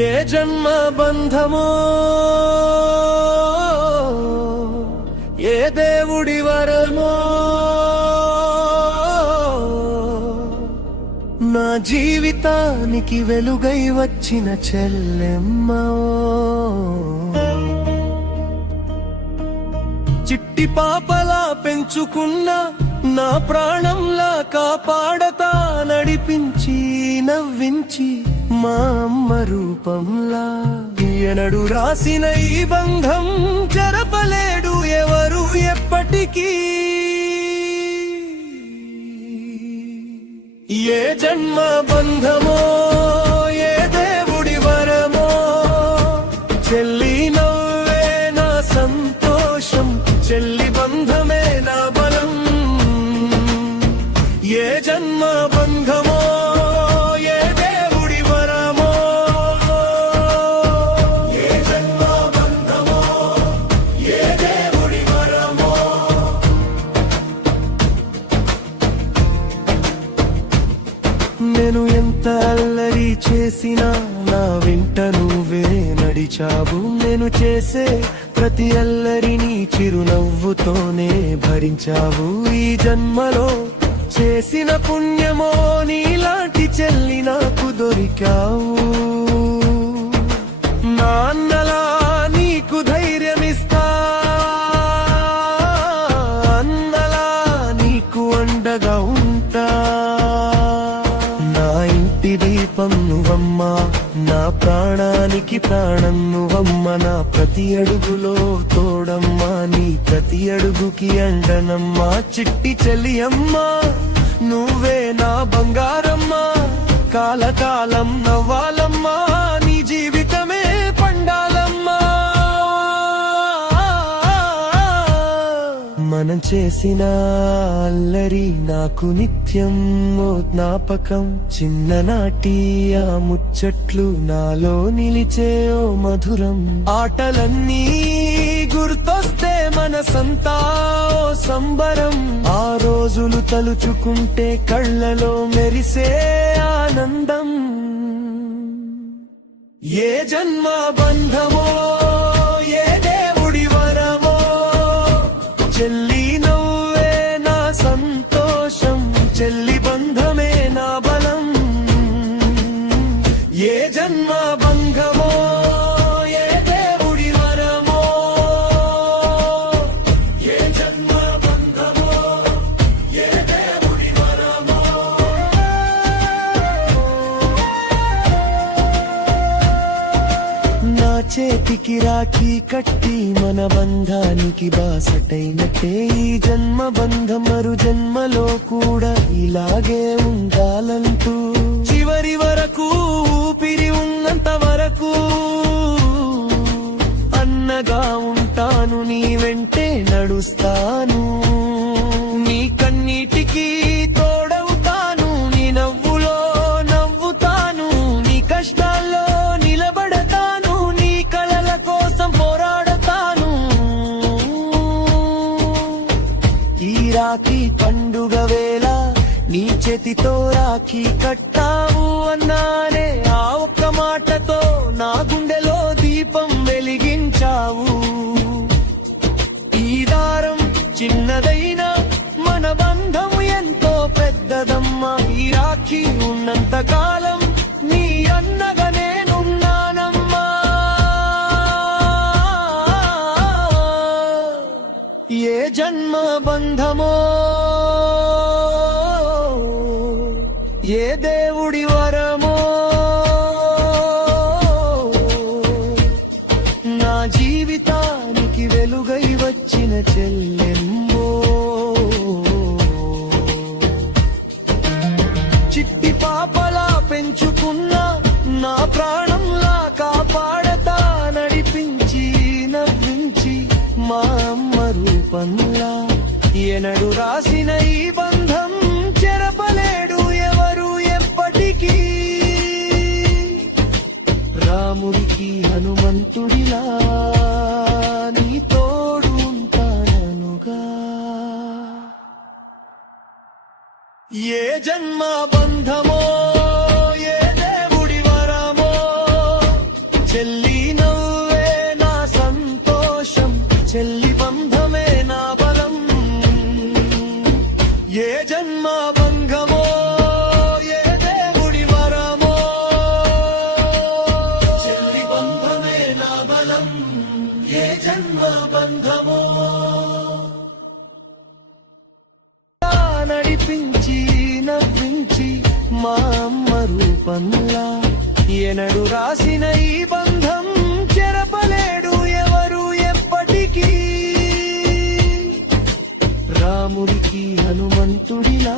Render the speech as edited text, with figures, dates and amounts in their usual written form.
ఏ జన్మ బంధమో ఏ దేవుడి వరమో నా జీవితానికి వెలుగై వచ్చిన చెల్లెమ్మో చిట్టి పాపలా పెంచుకున్న నా ప్రాణంలా కాపాడతా నడిపించి నవ్వించి మా అమ్మ రూపంలా ఎనడు రాసిన ఈ బంధం జరపలేడు ఎవరు ఎప్పటికీ ఏ జన్మ బంధమో ఏ దేవుడి వరమో చెల్లి నవ్వే నా సంతోషం చెల్లి బంధమే నా బలం ఏ జన్మ బంధమో ఏ దేవుడి వరమో ఏ జన్మ బంధమో ఏ దేవుడి వరమో నేను ఎంత అల్లరి చేసినా నా వెంట నువ్వే నడిచావు నేను చేసే ప్రతి అల్లరిని చిరునవ్వుతోనే భరించావు ఈ జన్మలో చేసిన పుణ్యమో నీలాంటి చెల్లి నాకు దొరికావు నాన్నలా నీకు ధైర్యమిస్తా అన్నలా నీకు అండగా ఉంటా నా ఇంటి దీపం నువ్వమ్మా నా ప్రాణానికి ప్రాణం నువ్వమ్మ నా ప్రతి అడుగులో తోడమ్మా నీ ప్రతి అడుగుకి అండనమ్మా చిట్టి చెల్లియమ్మా నువ్వే నా బంగారమ్మా కాలకాలం నవ్వాలమ్మా నీ జీవితమే పండాలమ్మా మనం చేసిన అల్లరి నాకు నిత్యం ఓ జ్ఞాపకం చిన్ననాటి ఆ ముచ్చట్లు నాలో నిలిచే ఓ మధురం ఆటలన్నీ గుర్తొస్తే మనసంతా ఓ సంబరం ఆ రోజులు తలుచుకుంటే కళ్ళలో మెరిసే ఆనందం ఏ జన్మ బంధమో ఏ దేవుడి వరమో చెల్లి నవ్వే నా సంతోషం చెల్లి బంధమే నా బలం ఏ జన్మ బంధమో ఏ దేవుడి వరమో ఏ జన్మ బంధమో ఏ దేవుడి వరమో నా చేతికి రాఖీ కట్టి మన బంధానికి బాసటైనట్టే ఈ జన్మ బంధం మరు జన్మలో కూడా ఇలాగే ఉండాలంటూ చివరి వరకు ఊపిరి ఉన్నంత వరకు అన్నగా ఉంటాను నీ వెంటే నడుస్తాను నీ కన్నీటికి తోడవుతాను నీ నవ్వులో నవ్వుతాను నీ కష్టాల్లో నిలబడతాను నీ కలల కోసం పోరాడతాను ఈ రాఖీ పండుగ వేళ నీ చేతితో రాఖీ కట్టావు అన్నానే ఆ ఒక్క మాటతో నా గుండెలో దీపం వెలిగించావు ఈ దారం చిన్నదైనా మన బంధం ఎంతో పెద్దదమ్మా ఈ రాఖీ ఉన్నంత కాలం నీ అన్నగా నేనున్నానమ్మా ఏ జన్మ బంధమో ఏ దేవుడి వరమో నా జీవితానికి వెలుగై వచ్చిన చెల్లెమ్మో చిట్టి పాపలా పెంచుకున్న నా ప్రాణంలా కాపాడతా నడిపించి నవ్వించి మా అమ్మ రూపంలా ఎనడు రాసిన ఈ బంధం చెరపలేడు ఎవరు ఎప్పటికీ రాముడికి హనుమంతుడిలా నీ తోడు ఉంటాననుగా ఏ జన్మ బంధమో ఏ దేవుడి వరమో రామన్లా ఎనడు రాసిన ఈ బంధం చెరపలేడు ఎవరు ఎప్పటికీ. రాముడికి హనుమంతుడిలా